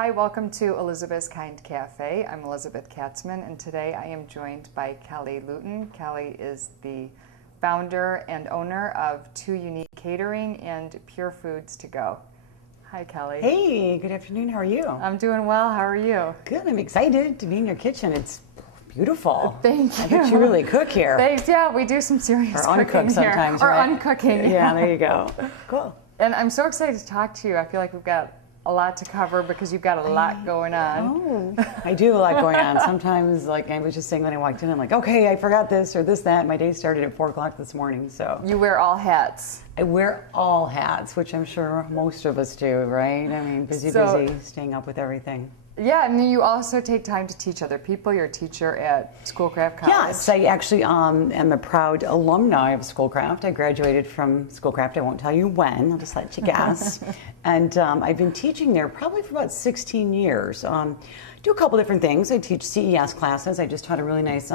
Hi, welcome to Elizabeth's Kind Cafe. I'm Elizabeth Katzman, and today I am joined by Kelli Lewton. Kelli is the founder and owner of Two Unique Catering and Pure Foods to Go. Hi, Kelli. Hey, good afternoon. How are you? I'm doing well. How are you? Good. I'm excited to be in your kitchen. It's beautiful. Thank you. I bet you really cook here. Thanks. Yeah, we do some serious or cooking uncook sometimes, here. right? Or uncooking. Yeah, there you go. Cool. And I'm so excited to talk to you. I feel like we've got a lot to cover because you've got a lot going on. Oh, I do have a lot going on. Sometimes, like I was just saying when I walked in, I'm like, okay, I forgot this or this, that. My day started at 4 o'clock this morning, so. You wear all hats. I wear all hats, which I'm sure most of us do, right? I mean, busy, staying up with everything. Yeah, and you also take time to teach other people. You're a teacher at Schoolcraft College. Yes, I actually am a proud alumni of Schoolcraft. I graduated from Schoolcraft. I won't tell you when. I'll just let you guess. And I've been teaching there probably for about 16 years. Do a couple different things. I teach CES classes. I just taught a really nice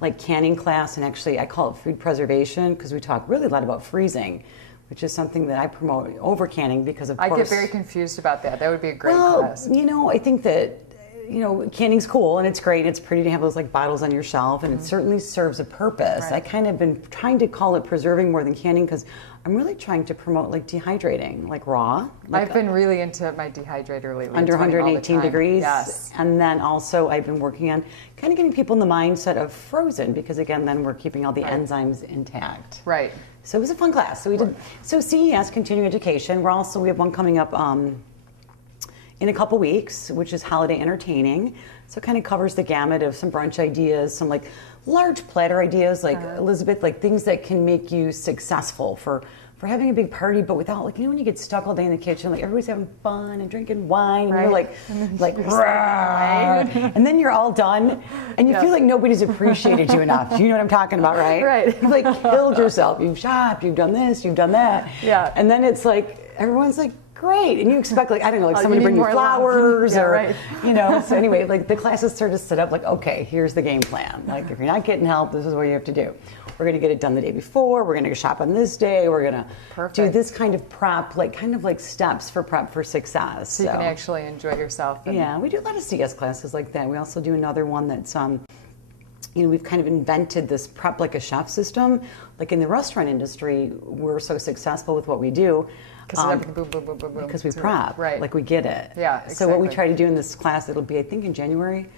like canning class, and actually I call it food preservation because we talk really a lot about freezing, which is something that I promote over canning because, of course... I get very confused about that. That would be a great class. You know, I think that, you know, canning's cool and it's great. It's pretty to have those like bottles on your shelf, and it certainly serves a purpose. Right. I kind of been trying to call it preserving more than canning because I'm really trying to promote like dehydrating, like raw. Like I've been really into my dehydrator lately. Under 118 degrees. Yes. And then also I've been working on kind of getting people in the mindset of frozen because, again, then we're keeping all the enzymes intact. Right. So it was a fun class. So we did CES, continuing education. We have one coming up in a couple weeks, which is holiday entertaining. So it kind of covers the gamut of some brunch ideas, some like large platter ideas, like Elizabeth, like things that can make you successful for having a big party, but without, like, you know, when you get stuck all day in the kitchen, like everybody's having fun and drinking wine, and you're like, and then you're all done, and you feel like nobody's appreciated you enough. You know what I'm talking about, right? Right. You've like killed yourself. You've shopped, you've done this, you've done that. Yeah. And then it's like, everyone's like, great, and you expect, like, I don't know, like someone to bring you flowers you know. So anyway, like the classes sort of set up like, okay, here's the game plan. Like, if you're not getting help, this is what you have to do. We're going to get it done the day before. We're going to go shop on this day. We're going to do this kind of prep, like kind of like steps for prep for success. So you can actually enjoy yourself. Yeah, we do a lot of CS classes like that. We also do another one that's, you know, we've kind of invented this prep like a chef system. Like in the restaurant industry, we're so successful with what we do. Because we prep, right? Like we get it. Yeah, exactly. So what we try to do in this class, it'll be I think in January,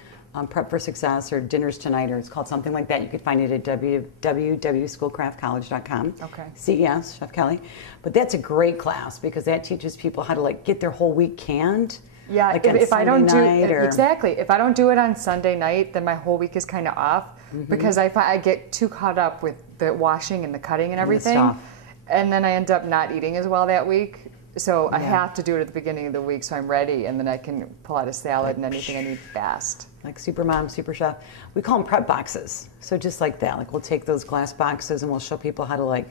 Prep for Success or Dinners Tonight, or it's called something like that. You could find it at www.schoolcraftcollege.com. Okay. CES, Chef Kelli. But that's a great class because that teaches people how to like get their whole week canned. Yeah, like if I don't do exactly, if I don't do it on Sunday night, then my whole week is kind of off because I get too caught up with the washing and the cutting and everything. And then I end up not eating as well that week. So I have to do it at the beginning of the week so I'm ready, and then I can pull out a salad and anything I need fast. Like Super Mom, Super Chef. We call them prep boxes. So just like that, like we'll take those glass boxes and we'll show people how to like,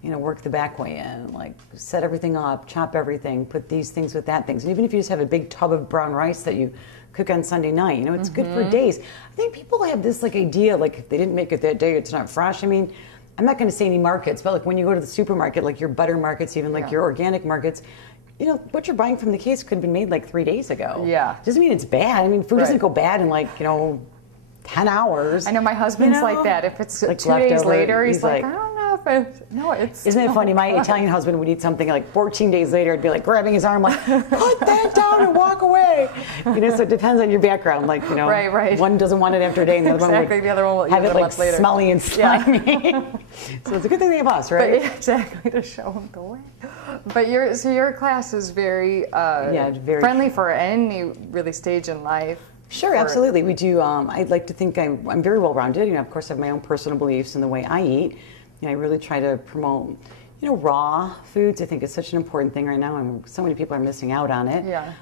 you know, work the back way in, like set everything up, chop everything, put these things with that things. And even if you just have a big tub of brown rice that you cook on Sunday night, you know, it's good for days. I think people have this like idea, like if they didn't make it that day, it's not fresh. I mean, I'm not going to say any markets, but like when you go to the supermarket, like your butter markets, even like your organic markets, you know, what you're buying from the case could have been made like 3 days ago. Yeah. Doesn't mean it's bad. I mean, food doesn't go bad in like, you know, 10 hours. I know my husband's like that. If it's like 2 days later, he's like, I don't know if it's, no, it's. Isn't it funny? My Italian husband would eat something like 14 days later, I'd be like grabbing his arm, like, put that down and walk away. You know, so it depends on your background. Like, you know, one doesn't want it after a day, and the other one would the other one will have it like later. smelly and slimy. So it's a good thing they have us, right? But, exactly, to show them the way. But your class is very, very friendly for any really stage in life. Sure, absolutely. We do. I'd like to think I'm very well-rounded. You know, of course, I have my own personal beliefs in the way I eat. You know, I really try to promote, you know, raw foods. I think it's such an important thing right now, and so many people are missing out on it. Yeah.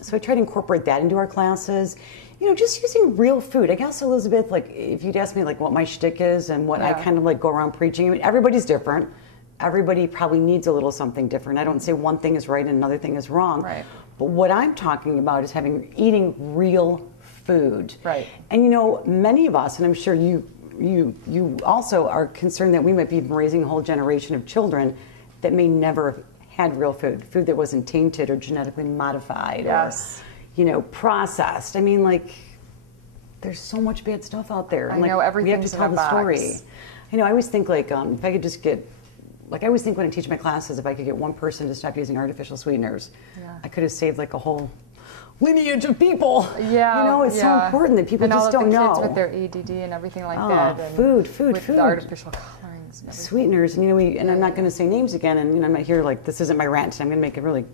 So I try to incorporate that into our classes. You know, just using real food. I guess, Elizabeth, like if you'd ask me like what my shtick is and what I kind of like go around preaching. I mean, everybody's different. Everybody probably needs a little something different. I don't say one thing is right and another thing is wrong. Right. But what I'm talking about is eating real food. Right. And you know, many of us, and I'm sure you also are concerned that we might be raising a whole generation of children that may never have had real food that wasn't tainted or genetically modified yes. or, you know, processed. I mean, like, there's so much bad stuff out there. And, I know, everything's we have to tell the story. You know, I always think, like, if I could just get, like, I always think when I teach my classes, if I could get one person to stop using artificial sweeteners, I could have saved, like, a whole lineage of people. Yeah, you know, it's so important that people just don't know. And all of the kids with their ADD and everything like that. And Food. The artificial colorings and sweeteners. And, you know, and I'm not going to say names again. And, you know, I'm not here like, this isn't my rant. I'm going to make a really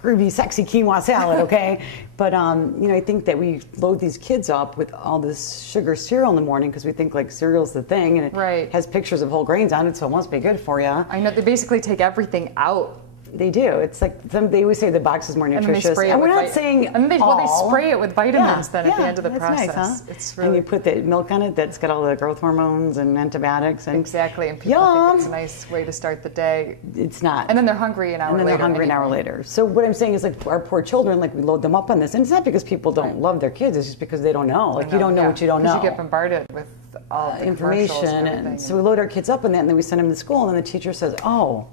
groovy, sexy quinoa salad, okay? But, you know, I think that we load these kids up with all this sugar cereal in the morning because we think, like, cereal's the thing. And it has pictures of whole grains on it, so it must be good for you. I know. They basically take everything out. They do. It's like they always say the box is more nutritious. And we're not saying and they spray it with vitamins at the end of the process. Nice, huh? It's really, and you put the milk on it that's got all the growth hormones and antibiotics. And exactly. And people think it's a nice way to start the day. It's not. And then they're hungry an hour later. So what I'm saying is, like, our poor children, like, we load them up on this. And it's not because people don't love their kids. It's just because they don't know. Like, you don't know what you don't know. Because you get bombarded with all the information. And so we load our kids up on that, and then we send them to school, and then the teacher says, oh,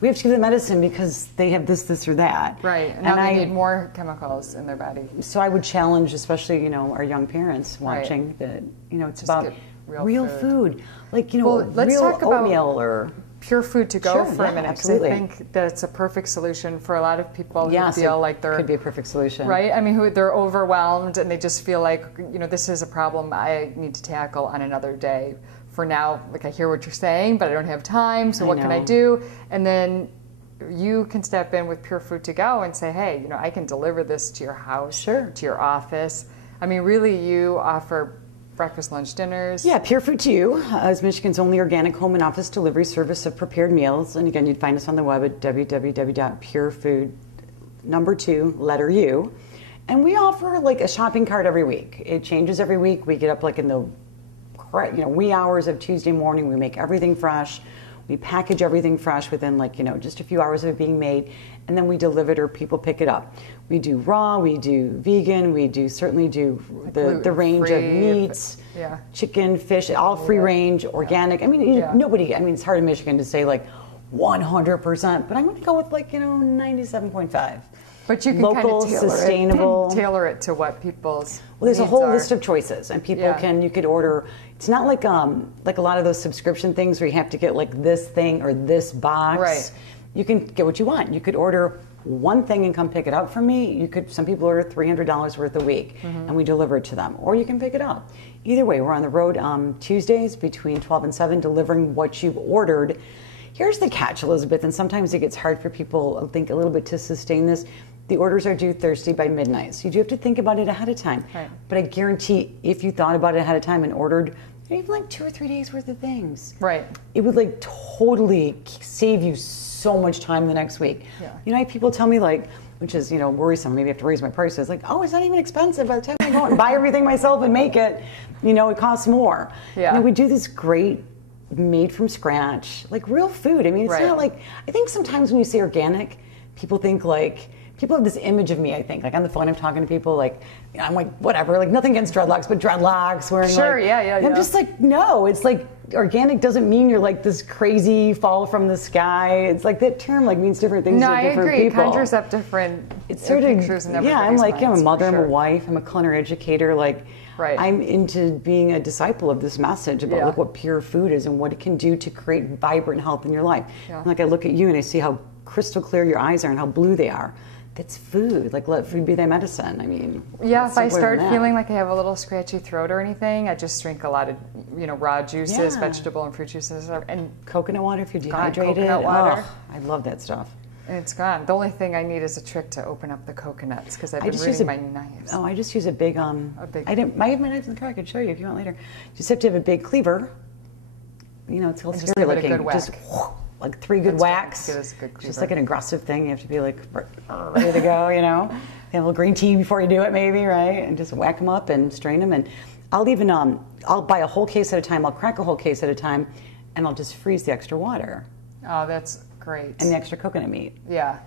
we have to give them medicine because they have this or that. Right, and now they need more chemicals in their body. So I would challenge, especially, you know, our young parents watching, that, you know, it's just about real food. Like, you know, let's talk about oatmeal or pure food to go for a minute. Absolutely. I think that's a perfect solution for a lot of people who feel like they're... could be a perfect solution. Right? I mean, they're overwhelmed and they just feel like, you know, this is a problem I need to tackle on another day. For now, like, I hear what you're saying, but I don't have time, so what can I do? And then you can step in with Pure Food to Go and say, hey, you know, I can deliver this to your house, to your office. I mean, really, you offer breakfast, lunch, dinners. Yeah, Pure Food to You is Michigan's only organic home and office delivery service of prepared meals. And again, you'd find us on the web at www.purefood2u. And we offer, like, a shopping cart every week. It changes every week. We get up, like, in the wee hours of Tuesday morning. We make everything fresh. We package everything fresh within, like, you know, just a few hours of it being made, and then we deliver it or people pick it up. We do raw, we do vegan, we do certainly do the range of meats, chicken, fish, all free range, organic. I mean, nobody, I mean, it's hard in Michigan to say, like, 100%, but I'm going to go with, like, you know, 97.5. But you can local, kind of sustainable, tailor it to what people's there's a whole list of choices, and people you could order. It's not like a lot of those subscription things where you have to get, like, this thing or this box. Right. You can get what you want. You could order one thing and come pick it up from me. Some people order $300 worth a week, and we deliver it to them. Or you can pick it up. Either way, we're on the road Tuesdays between 12 and 7, delivering what you've ordered. Here's the catch, Elizabeth, and sometimes it gets hard for people, I think, a little bit to sustain this. The orders are due Thursday by midnight, so you do have to think about it ahead of time. Right. But I guarantee if you thought about it ahead of time and ordered even like 2 or 3 days worth of things, it would, like, totally save you so much time the next week. You know, I have people tell me, like, which is, you know, worrisome, maybe I have to raise my prices, like, oh, it's not even expensive. By the time I go out and buy everything myself and make it, you know, it costs more. You know, we do this great made from scratch, like, real food. I mean, it's not like, I think sometimes when you say organic, people think, like, people have this image of me, I think. Like, on the phone, I'm talking to people, like, you know, I'm like, whatever, like, nothing against dreadlocks, but dreadlocks, wearing, I'm just like, no, it's like, organic doesn't mean you're, like, this crazy fall from the sky. It's like, that term, like, means different things to different people. No, I agree. It conjures up different pictures in everybody's I'm like, I'm a mother, I'm a wife, I'm a culinary educator, like, I'm into being a disciple of this message about like what pure food is and what it can do to create vibrant health in your life. Like, I look at you and I see how crystal clear your eyes are and how blue they are. That's food. Like, let food be thy medicine. I mean, if I start feeling like I have a little scratchy throat or anything, I just drink a lot of, you know, raw juices, vegetable and fruit juices, and coconut water if you're dehydrated. Coconut water. Oh, I love that stuff. And it's gone. The only thing I need is a trick to open up the coconuts because I've been ruining my knives. Oh, I just use a big I have my knives in the car. I could show you if you want later. You just have to have a big cleaver. You know, it's scary looking. Just like 3 good whacks. Just like an aggressive thing. You have to be like ready to go. You know, have a little green tea before you do it, maybe, right? And just whack them up and strain them. And I'll even I'll buy a whole case at a time. I'll crack a whole case at a time, and I'll just freeze the extra water. Oh, that's great. And the extra coconut meat. Yeah.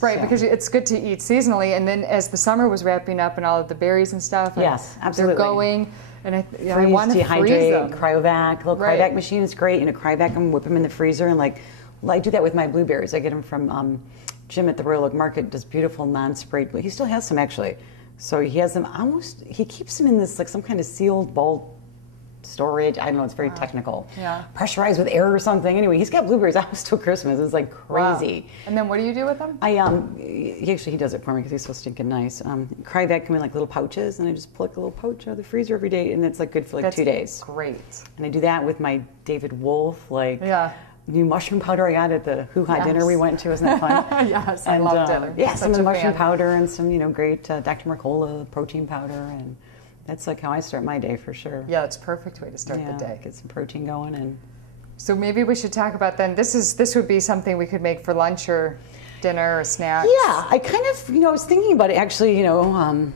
Right, because it's good to eat seasonally, and then as the summer was wrapping up and all of the berries and stuff, yes, absolutely, they're going, and I want to dehydrate, freeze them. Cryovac, little cryovac machine is great. You know, cryovac them, whip them in the freezer, and like I do that with my blueberries. I get them from Jim at the Royal Oak Market does beautiful non-sprayed, but he still has some actually. So he has them he keeps them in this like some kind of sealed bulk storage. I don't know, it's very technical. Yeah. Pressurized with air or something. Anyway, he's got blueberries almost till Christmas. It's like crazy. Wow. And then what do you do with them? He does it for me because he's so stinking nice. Cryovac come in like little pouches, and I just pull like a little pouch out of the freezer every day, and it's like good for like 2 days. Great. And I do that with my David Wolf, like new mushroom powder I got at the hoo-ha dinner we went to. Isn't that fun? Yes, I loved it. Yeah, some of the mushroom powder and some, great Dr. Mercola protein powder, and that's like how I start my day for sure. Yeah, it's a perfect way to start the day. Get some protein going. And so maybe we should talk about then, this would be something we could make for lunch or dinner or snacks. Yeah, I kind of, I was thinking about it actually,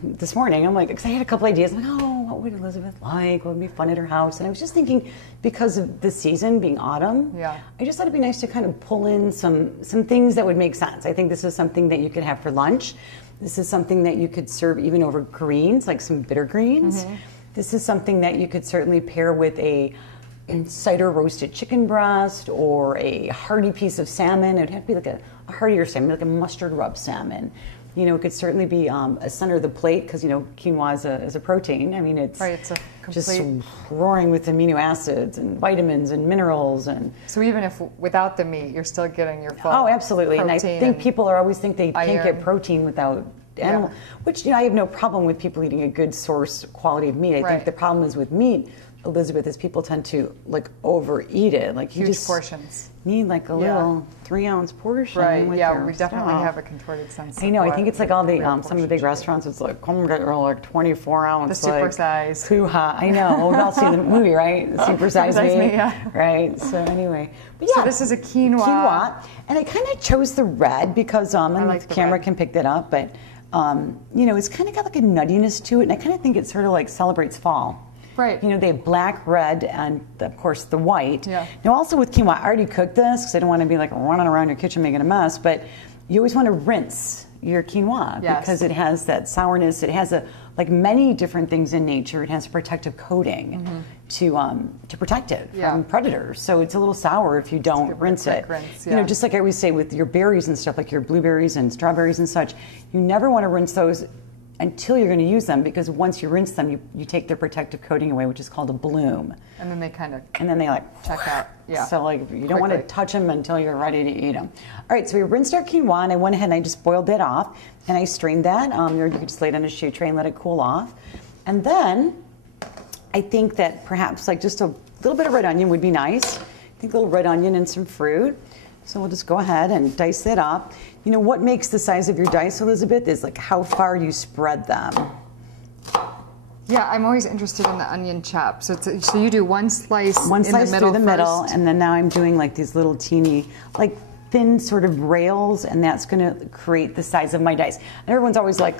this morning. I'm like, because I had a couple ideas. I'm like, what would Elizabeth like? What would be fun at her house? And I was just thinking, because of the season being autumn, I just thought it'd be nice to kind of pull in some things that would make sense. I think this is something that you could have for lunch. This is something that you could serve even over greens, like some bitter greens. Mm-hmm. This is something that you could certainly pair with a cider roasted chicken breast or a hearty piece of salmon. It would have to be like a heartier salmon, like a mustard rub salmon. It could certainly be a center of the plate because, quinoa is a protein. I mean, it's a just roaring with amino acids and vitamins and minerals. And so even if without the meat, you're still getting your full absolutely. And I think people always think they can't get protein without animal, which, I have no problem with people eating a good source quality of meat. I think the problem is with meat, Elizabeth, is people tend to like overeat it. Like you huge portions. Need like a little 3-ounce portion. Right. Yeah, we definitely have a contorted sense. I know. I think it's like all the some of the big restaurants. It's like come get your like 24-ounce. The super size. Hoo-ha. I know. We've all seen the movie, right? The super size me. Yeah. Right. So anyway, but so this is a quinoa. Quinoa, and I kind of chose the red because and the camera can pick that up, but it's kind of got like a nuttiness to it, and I kind of think it sort of like celebrates fall. Right. They have black, red, and of course the white. Yeah. Now also with quinoa, I already cooked this because I don't want to be like running around your kitchen making a mess, but you always want to rinse your quinoa because it has that sourness. It has like many different things in nature. It has a protective coating to protect it from predators. So it's a little sour if you don't rinse it. Just like I always say with your berries and stuff, like your blueberries and strawberries and such, you never want to rinse those until you're going to use them, because once you rinse them, you take their protective coating away, which is called a bloom. And then they kind of check out. Yeah. So like you don't want to touch them until you're ready to eat them. All right, so we rinsed our quinoa, and I went ahead and I just boiled that off, and I strained that. You could just lay it on a shoe tray and let it cool off. And then I think that perhaps like just a little bit of red onion would be nice. I think a little red onion and some fruit. So we'll just go ahead and dice that up. What makes the size of your dice, Elizabeth, is like how far you spread them. Yeah, I'm always interested in the onion chop. So you do one slice through the middle, and then now I'm doing like these little teeny, like thin sort of rails, and that's going to create the size of my dice. And everyone's always like,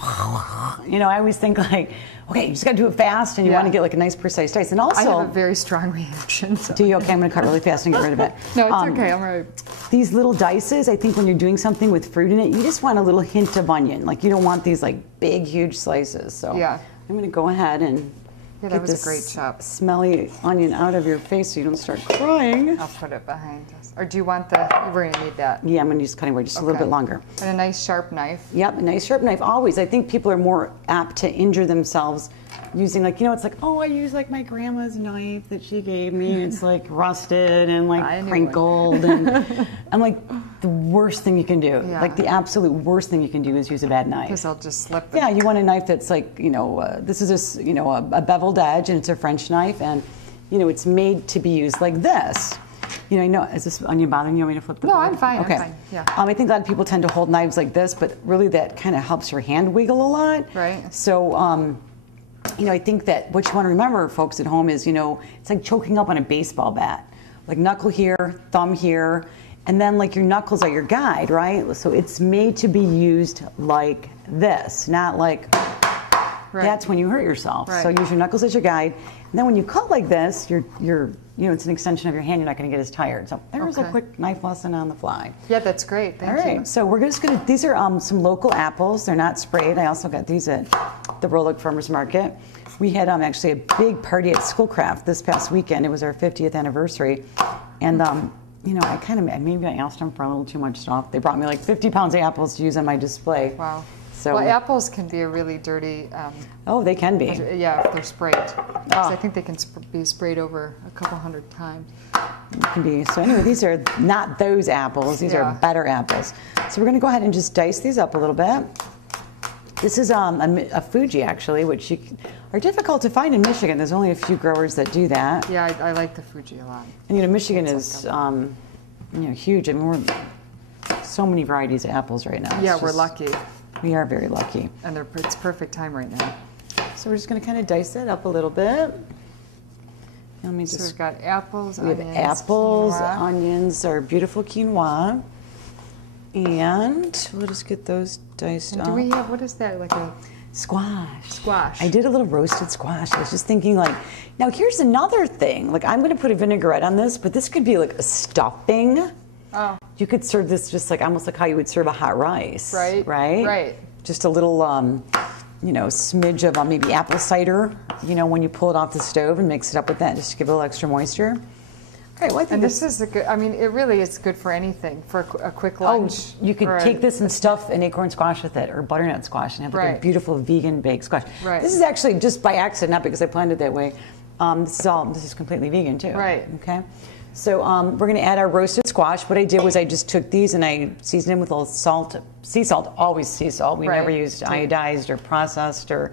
I always think like, okay, you just got to do it fast, and you want to get like a nice precise dice. And also, I have a very strong reaction. So. Do you? Okay, I'm going to cut really fast and get rid of it. No, it's okay. I'm right. These little dices, I think when you're doing something with fruit in it, you just want a little hint of onion. Like you don't want these like big, huge slices. So I'm going to go ahead and that was a great chop. Smelly onion out of your face so you don't start crying. I'll put it behind us. Or do you want we're going to need that. Yeah, I'm going to use cutting board just a little bit longer. And a nice sharp knife. Yep, a nice sharp knife. Always. I think people are more apt to injure themselves using it's like, I use like my grandma's knife that she gave me. It's like rusted and like crinkled. And I'm like, the worst thing you can do. Yeah. Like the absolute worst thing you can do is use a bad knife. Because I'll just slip it. Yeah, you want a knife that's like, this is a beveled edge, and it's a French knife, and it's made to be used like this. I know, is this onion bothering you? Want me to flip the board? No, I'm fine. Okay. I'm fine. Yeah. I think a lot of people tend to hold knives like this, but really that kind of helps your hand wiggle a lot. Right. So, I think that what you want to remember, folks at home, is, it's like choking up on a baseball bat. Like knuckle here, thumb here, and then like your knuckles are your guide, right? So it's made to be used like this, not like that's when you hurt yourself. Right. So use your knuckles as your guide. And then when you cut like this, you're it's an extension of your hand. You're not going to get as tired. So there's a quick knife lesson on the fly. Yeah, that's great. Thank you. So we're just going to, these are some local apples. They're not sprayed. I also got these at the Royal Oak Farmers Market. We had actually a big party at Schoolcraft this past weekend. It was our 50th anniversary. And, you know, maybe I asked them for a little too much stuff. They brought me like 50 pounds of apples to use on my display. Wow. So, well, apples can be a really dirty. Oh, they can be. Yeah, if they're sprayed. I think they can be sprayed over a couple hundred times. It can be. So anyway, these are not those apples. These are better apples. So we're going to go ahead and just dice these up a little bit. This is a Fuji, actually, which are difficult to find in Michigan. There's only a few growers that do that. Yeah, I like the Fuji a lot. And you know, Michigan is you know, huge. I mean, we're so many varieties of apples right now. Yeah, we're lucky. We are very lucky. And it's perfect time right now. So we're just going to kind of dice it up a little bit. Let me just. So we've got apples, we onions, have apples, quinoa. onions, our beautiful quinoa. And we'll just get those diced up. Do we have, what is that, like a... Squash. Squash. I did a little roasted squash. I was just thinking, like, now here's another thing. Like, I'm going to put a vinaigrette on this, but this could be like a stuffing. Oh. You could serve this just like almost like how you would serve a hot rice. Right. Right? Right. Just a little, you know, smidge of maybe apple cider, you know, when you pull it off the stove and mix it up with that just to give it a little extra moisture. All right, well, I think this is a good, I mean, it really is good for anything, for a quick lunch. Oh, you could take this and stuff an acorn squash with it or butternut squash and have like a beautiful vegan baked squash. Right. This is actually just by accident, not because I planned it that way. This is completely vegan too. Right. Okay. So we're going to add our roasted squash. What I did was I just took these and I seasoned them with a little salt, sea salt, always sea salt. We never used iodized or processed or,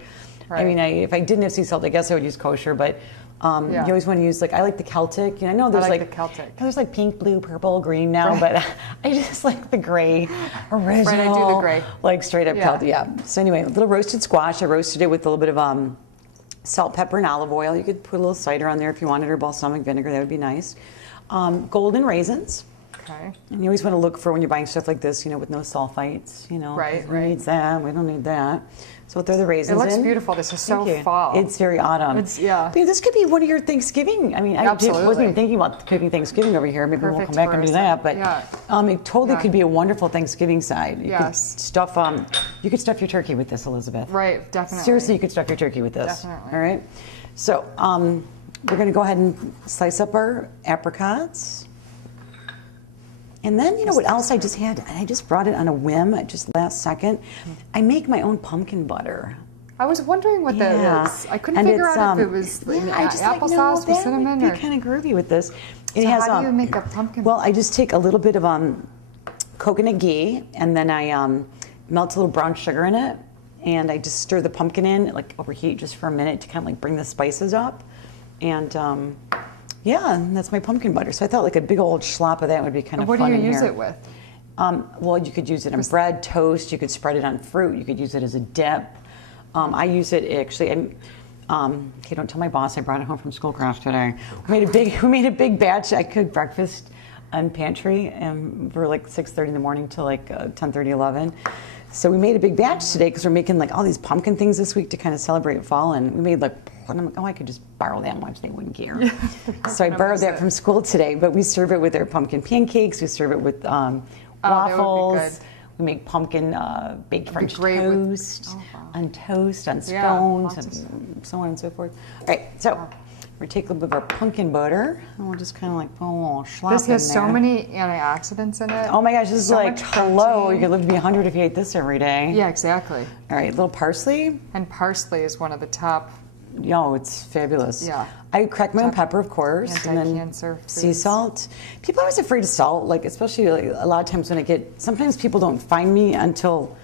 I mean, if I didn't have sea salt, I guess I would use kosher, but you always want to use, like, I like the Celtic. You know, I know there's like the Celtic. There's like pink, blue, purple, green now, but I just like the gray original. Right, I do the gray. Like straight up Celtic, So anyway, a little roasted squash. I roasted it with a little bit of salt, pepper, and olive oil. You could put a little cider on there if you wanted, or balsamic vinegar. That would be nice. Golden raisins. Okay. And you always want to look for when you're buying stuff like this, you know, with no sulfites, you know. Right, Who needs that? We don't need that. So we'll throw the raisins in. It looks beautiful. This is so fall. It's very autumn. But this could be one of your Thanksgiving. I mean, I wasn't even thinking about cooking Thanksgiving over here. Maybe we'll come back and do that. But it totally could be a wonderful Thanksgiving side. You could stuff, you could stuff your turkey with this, Elizabeth. Right, definitely. Seriously, you could stuff your turkey with this. Definitely. All right. So we're going to go ahead and slice up our apricots. And then, you know what else I just had? I just brought it on a whim, just last second. I make my own pumpkin butter. I was wondering what that is. I couldn't figure out if it was applesauce with cinnamon. That would be kind of groovy with this. So how do you make a pumpkin butter? Well, I just take a little bit of coconut ghee, and then I melt a little brown sugar in it, and I just stir the pumpkin in, like overheat just for a minute to kind of like bring the spices up. And and that's my pumpkin butter. So I thought like a big old slop of that would be kind of fun in here. What do you use it with? Well, you could use it on bread, toast. You could spread it on fruit. You could use it as a dip. I use it actually. Okay, don't tell my boss I brought it home from Schoolcraft today. We made a big batch. I cooked breakfast in pantry for like 6:30 in the morning till like 10:30, 11. So we made a big batch today because we're making like all these pumpkin things this week to kind of celebrate fall, and we made like. And I'm like, I could just borrow that much, they wouldn't care. So I borrowed that from school today, but we serve it with our pumpkin pancakes, we serve it with waffles, we make pumpkin baked French toast, on toast, on scones, and so on and so forth. All right, so we take a little bit of our pumpkin butter, and we'll just kind of like put a little schlop in there. This has so many antioxidants in it. Oh my gosh, this is like, hello, you could live to be 100 if you ate this every day. Yeah, exactly. All right, a little parsley. And parsley is one of the top. Yo, it's fabulous. Yeah. I crack my own pepper, of course, and then sea salt. People are always afraid of salt, like especially like, a lot of times when sometimes people don't find me until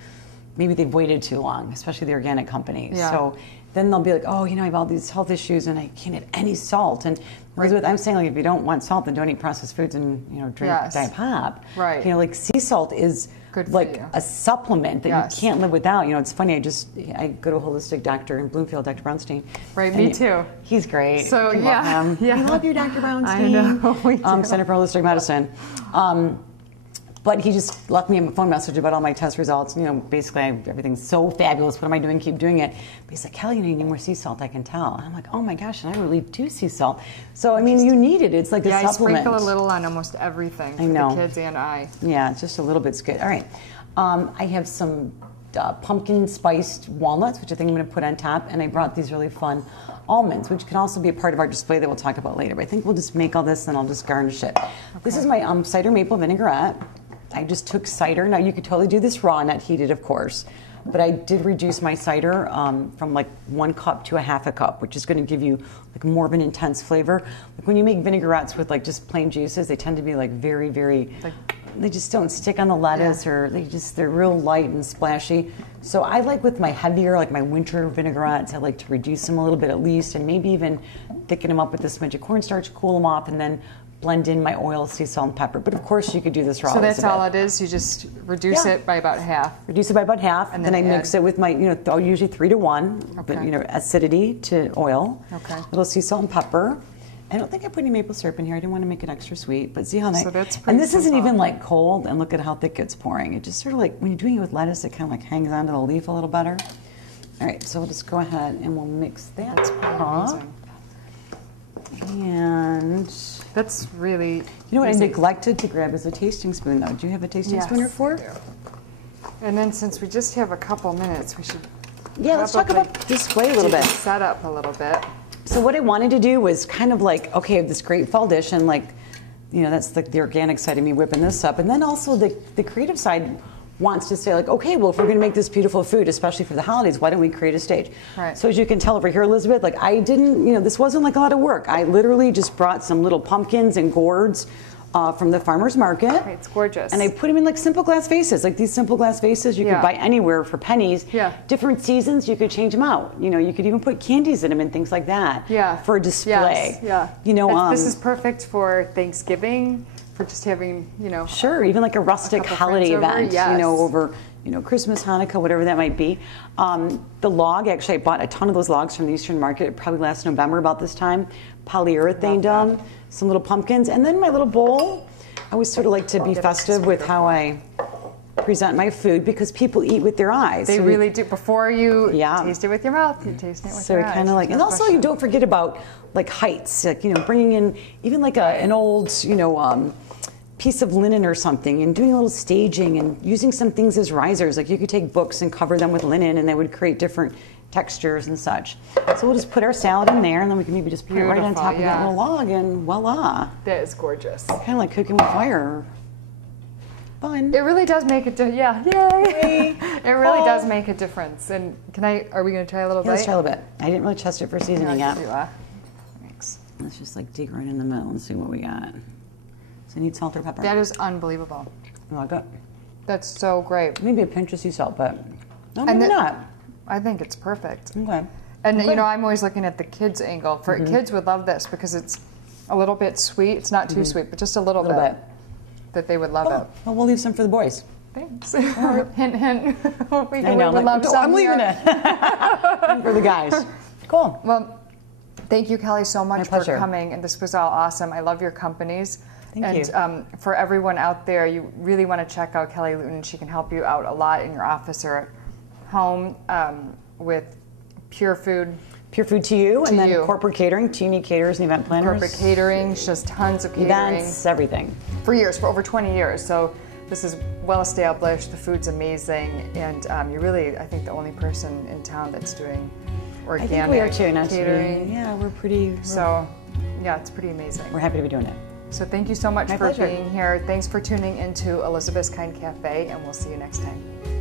maybe they've waited too long, especially the organic companies. Yeah. So then they'll be like, oh, you know, I have all these health issues and I can't eat any salt. And Elizabeth, I'm saying like if you don't want salt, then don't eat processed foods and drink Diet Pop. Right. Like sea salt is good for like you. A supplement that you can't live without. It's funny. I go to a holistic doctor in Bloomfield, Dr. Brownstein. Right, me too. He's great. So I love him. I love you, Dr. Brownstein. I know. We do. Center for Holistic Medicine. But he just left me a phone message about all my test results. Basically everything's so fabulous. What am I doing? Keep doing it. But he's like, Kelly, you need more sea salt. I can tell. And I'm like, oh my gosh, and I really do sea salt. So I mean, you need it. It's like a supplement. I sprinkle a little on almost everything for the kids and I. Yeah, just a little bit's good. All right. I have some pumpkin spiced walnuts, which I think I'm going to put on top, and I brought these really fun almonds, which can also be a part of our display that we'll talk about later. But I think we'll just make all this and I'll just garnish it. Okay. This is my cider maple vinaigrette. I just took cider. Now you could totally do this raw, not heated, of course. But I did reduce my cider from like 1 cup to a half a cup, which is going to give you like more of an intense flavor. Like when you make vinaigrettes with like just plain juices, they tend to be like very, very, they just don't stick on the lettuce, or they're real light and splashy. So I like with my heavier, like my winter vinaigrettes, I like to reduce them a little bit at least, and maybe even thicken them up with this smidge of cornstarch, cool them off, and then blend in my oil, sea salt, and pepper. But of course, you could do this raw. So that's all it is? You just reduce it by about half? Reduce it by about half, and then I mix it with my, I'll usually 3 to 1, but acidity to oil. Okay. A little sea salt and pepper. I don't think I put any maple syrup in here. I didn't want to make it extra sweet, but see how nice. So that's pretty simple. Isn't even like cold, and look at how thick it's pouring. It just sort of like, when you're doing it with lettuce, it kind of like hangs onto the leaf a little better. All right, so we'll just go ahead and we'll mix that. That's amazing. And that's really, you know what I neglected to grab is a tasting spoon, though. Do you have a tasting spoon or fork? And then since we just have a couple minutes, we should let's talk about display a little bit. Set up a little bit. So what I wanted to do was kind of like, okay, I have this great fall dish, and like, that's like the organic side of me whipping this up, and then also the creative side wants to say like, okay, well, if we're going to make this beautiful food, especially for the holidays, why don't we create a stage? Right. So as you can tell over here, Elizabeth, like I didn't, this wasn't like a lot of work. I literally just brought some little pumpkins and gourds from the farmer's market. Right, it's gorgeous. And I put them in like simple glass vases, like these simple glass vases you could buy anywhere for pennies. Yeah. Different seasons, you could change them out. You could even put candies in them and things like that. Yeah. For a display. Yes. Yeah. This is perfect for Thanksgiving. For just having, Sure, even like a rustic holiday event, over, Christmas, Hanukkah, whatever that might be. The log, actually, I bought a ton of those logs from the Eastern Market, probably last November about this time. Polyurethane them, some little pumpkins, and then my little bowl. I always sort of like to be festive with how I present my food, because people eat with their eyes. They really do. Before you taste it with your mouth, you taste it with your eyes. So kind of like, and also you don't forget about like heights, like, bringing in even like an old, piece of linen or something, and doing a little staging and using some things as risers. Like you could take books and cover them with linen, and they would create different textures and such. So we'll just put our salad in there, and then we can maybe just put it right on top of that little log, and voila. That is gorgeous. Kind of like cooking with fire. Fun. It really does make a difference. Yay! It really does make a difference. And are we going to try a little bit? Let's try a little bit. I didn't really test it for seasoning yet. Thanks. Let's just like dig right in the middle and see what we got. So I need salt or pepper. That is unbelievable. You like it? That's so great. Maybe a pinch of sea salt, but no, maybe not. I think it's perfect. Okay. And I'm always looking at the kids' angle. Kids would love this because it's a little bit sweet. It's not too sweet, but just a little bit. That they would love it. Well, we'll leave some for the boys. Thanks. Hint, hint. I know. I'm leaving it for the guys. Cool. Well, thank you, Kelly, so much for coming. And this was all awesome. I love your companies. Thank you. For everyone out there, you really want to check out Kelli Lewton. She can help you out a lot in your office or at home with pure food. Pure food to you, and then corporate catering, Teeny Caterers and event planners. Corporate catering, she does tons of catering. Events, everything. For years, for over 20 years. So this is well established, the food's amazing, and you're really, I think, the only person in town that's doing organic catering. I think we are too, catering. Yeah, we're pretty. So, yeah, it's pretty amazing. We're happy to be doing it. So thank you so much for being here. Thanks for tuning into Elizabeth's Kind Cafe, and we'll see you next time.